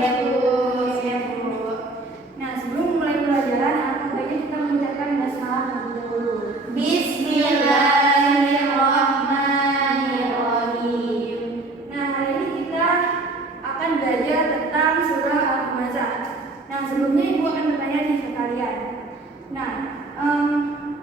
Ya Bu. Ya Bu. Nah, sebelum mulai pelajaran, alangkah baiknya kita mengucapkan basmalah terlebih dahulu. Bismillahirrahmanirrahim. Nah, hari ini kita akan belajar tentang surah Al-Humazah. Nah, sebelumnya Ibu akan bertanya nih ke kalian. Nah,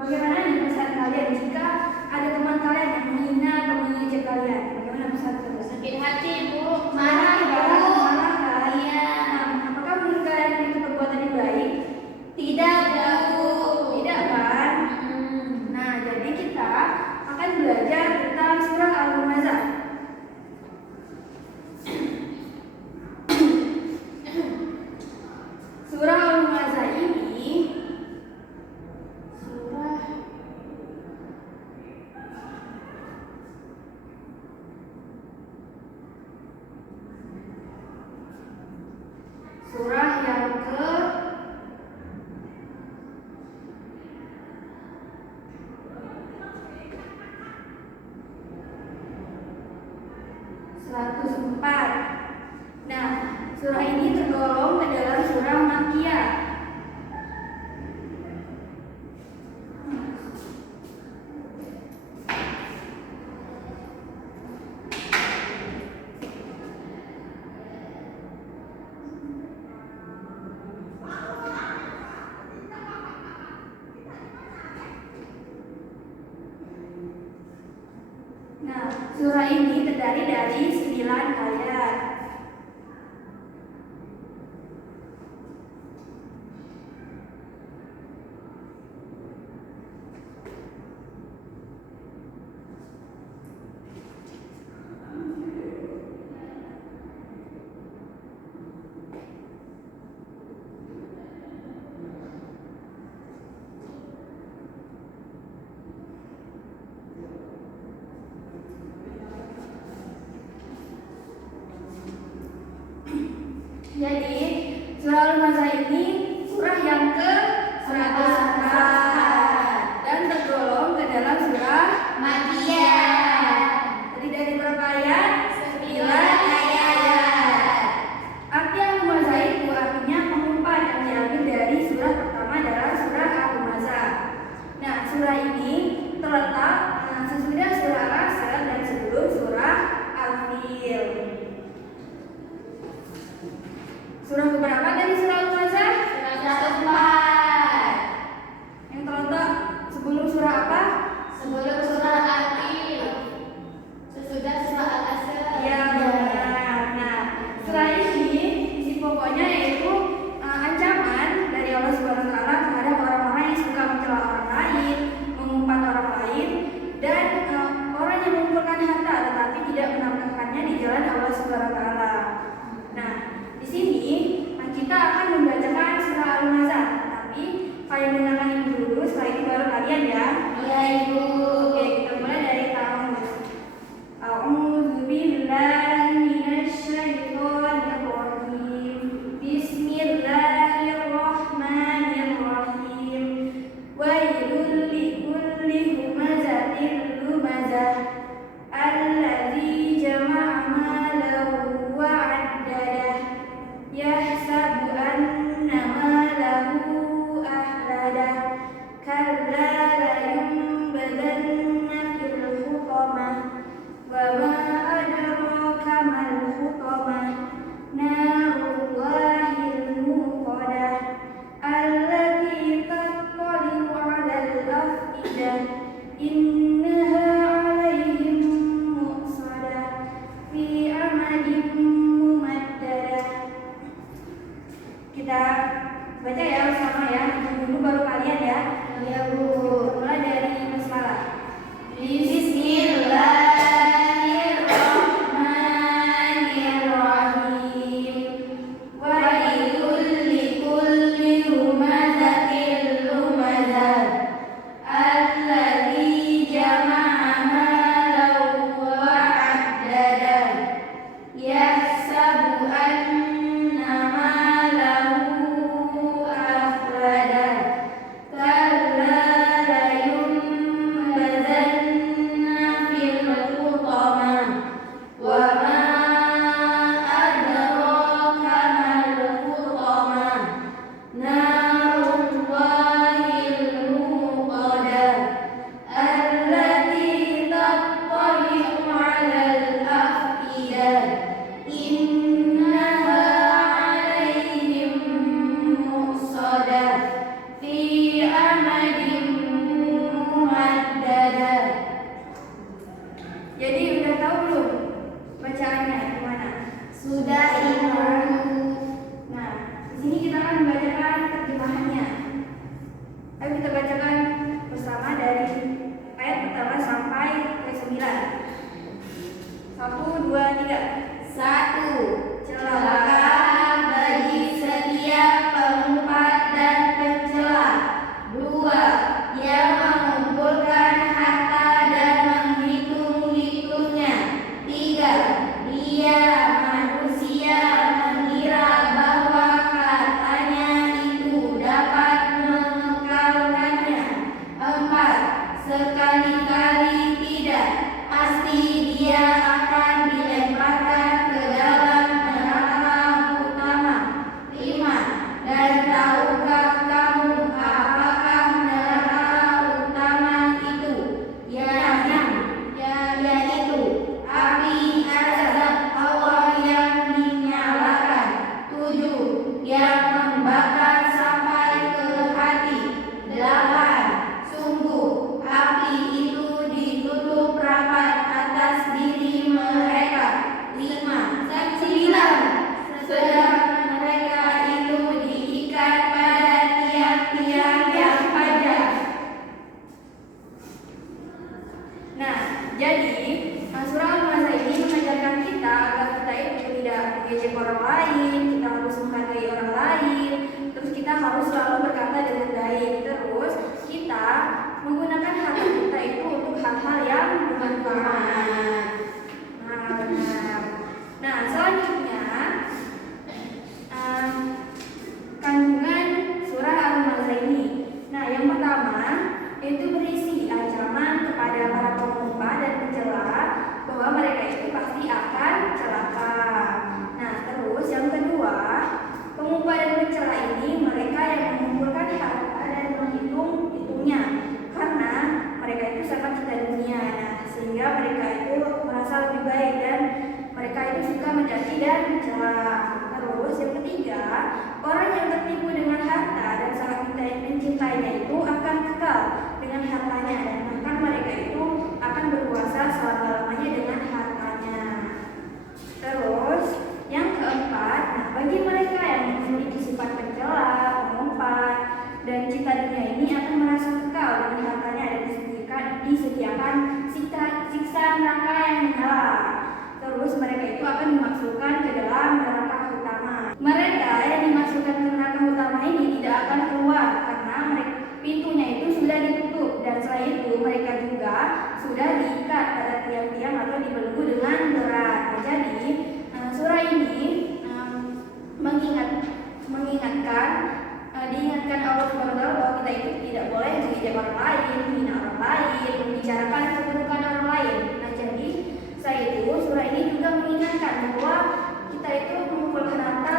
bagaimana nih pesan kalian jika ada teman kalian yang menghina atau mengejek kalian? Bagaimana pesan kalian? Sakit hati Bu. Marah kan? Marah kan? Iya. Nah, apakah menurut kalian itu perbuatan yang baik? Tidak Bu. Tidak kan? Nah, jadi kita akan belajar tentang surah Al-Humazah. Surah Al-Humazah ini surah yang ke 104. Nah, surah ini tergolong ke dalam surah Makkiyah. Nah, surah ini terdiri dari 9 ayat. Jadi, surah Al-Humazah ini surah yang ke 104 dan tergolong ke dalam surah Makkiyah. terdiri dari berapa ayat? 9 ayat. Arti Al-Humazah itu artinya pengumpan yang diambil dari surah pertama adalah surah Al-Humazah. Nah, surah ini terletak sesudah surah Al-Asr dan sebelum surah Al-Fil. Surah keberapa dari surah Al-Humazah? 104. Yang terletak sebelum surah apa? Sebelum surah Al-Fil. Sesudah surah Al-Asr. Ya, benar. Nah, surah ini isi pokoknya yaitu ancaman dari Allah Subhanahu wa taala terhadap orang-orang yang suka mencela orang lain, mengumpat orang lain, dan orang yang mengumpulkan harta tetapi tidak menafkahkannya di jalan Allah Subhanahu wa taala. Nah, di sini kita akan orang lain, kita harus menghargai orang lain, terus kita harus selalu berkata dengan baik, terus kita menggunakan harta kita itu untuk hal-hal yang bermanfaat. Nah, selanjutnya kandungan surah Al-Humazah ini. Nah, yang pertama itu berisi ancaman kepada para pengumpat dan pencela bahwa mereka itu pasti akan celaka. Nah, terus yang kedua, pengumpat dan pencela ini mereka yang mengumpulkan harta dan menghitung-hitungnya karena mereka itu sangat cinta dunia. Nah, sehingga mereka itu merasa lebih baik dan mereka itu suka mencaci dan mencela. Terus yang ketiga, orang yang tertipu dengan harta dan sangat mencintainya itu akan kekal dengan hartanya dan bahkan mereka itu akan berkuasa selama-lamanya dengan hartanya. Terus yang keempat, nah bagi mereka yang memiliki sifat pencela, pengumpat, dan cinta dunia ini akan merasa kekal dengan hartanya dan disediakan siksa neraka yang menyala. Terus mereka itu akan dimasukkan ke dalam neraka utama. Mereka yang dimasukkan ke neraka utama ini tidak akan keluar karena pintunya itu sudah ditutup dan selain itu mereka juga sudah diikat pada tiang-tiang atau dibelenggu dengan berat. Nah, jadi surah ini diingatkan Allah SWT bahwa kita itu tidak boleh mengejek orang lain, menghina orang lain, membicarakan keburukan orang lain. Nah, jadi selain itu surah ini juga mengingatkan bahwa kita itu mengumpulkan harta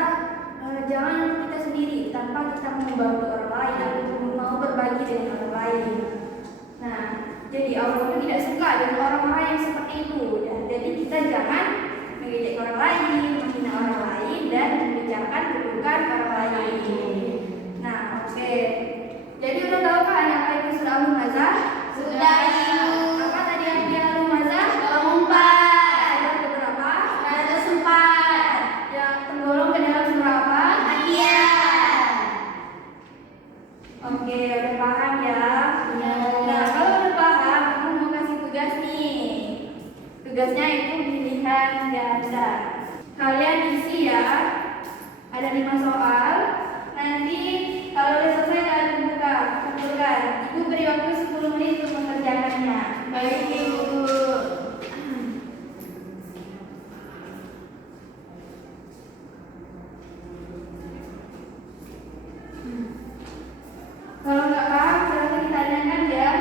jangan kita sendiri tanpa kita membantu orang lain atau mau berbagi dengan orang lain. Nah, jadi Allah itu tidak suka dengan orang-orang yang seperti itu. Dan jadi kita jangan mengejek orang lain, menghina orang lain, dan membicarakan keburukan orang lain. Nah, oke. Jadi udah tahu kan apa itu surah Al-Humazah? Sudah, Ibu. Apa tadi artinya Al-Humazah? Pengumpat. Surah berapa? 104. Yang tergolong ke dalam surah apa? Al-Anbiya. Oke, udah paham ya? Ya. Nah, kalau udah paham, aku mau kasih tugas nih. Tugasnya itu pilihan ganda. Kalian isi ya. Ada 5 soal. Nanti kalau udah selesai kalian kumpulkan. Ibu beri waktu 10 menit untuk mengerjakannya. Baik, Ibu. Kalau nggak paham, silahkan ditanyakan ya.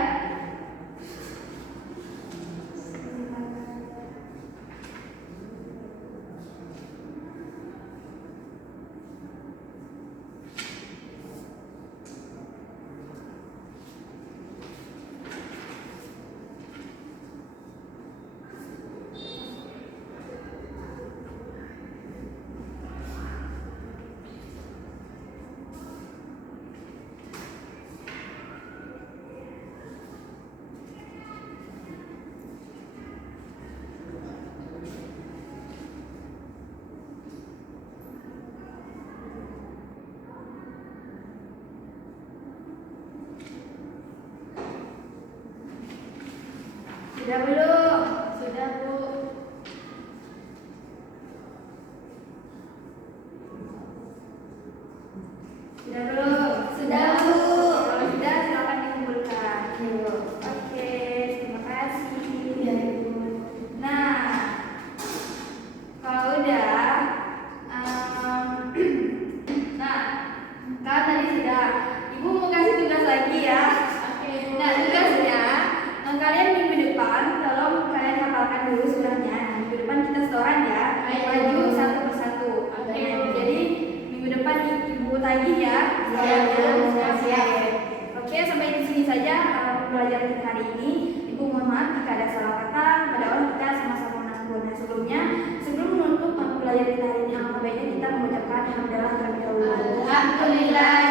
Sudah belum? Sudah, Bu. Sudah belum? Sudah, Bu. Kalau sudah, silakan dikumpulkan. Ibu. Oke, terima kasih. Ya, Ibu. Nah, kalau udah, nah, kan tadi sudah. Ibu mau kasih tugas lagi ya. Oke, Bu. Nah, tugasnya kalian minggu depan tolong kalian hafalkan dulu surahnya. Nah, minggu depan kita setoran ya. Baik. Maju satu persatu. Oke. Jadi minggu depan ibu tagih ya. Siap, Bu. Siap. Oke, sampai di sini saja pembelajaran kita hari ini. Ibu mohon maaf jika ada salah kata. Pada Allah kita sama-sama mengampun. Nah, sebelum menutup pembelajaran kita hari ini, alhamdulillah kita mengucapkan hamdalah terlebih dahulu. Alhamdulillah.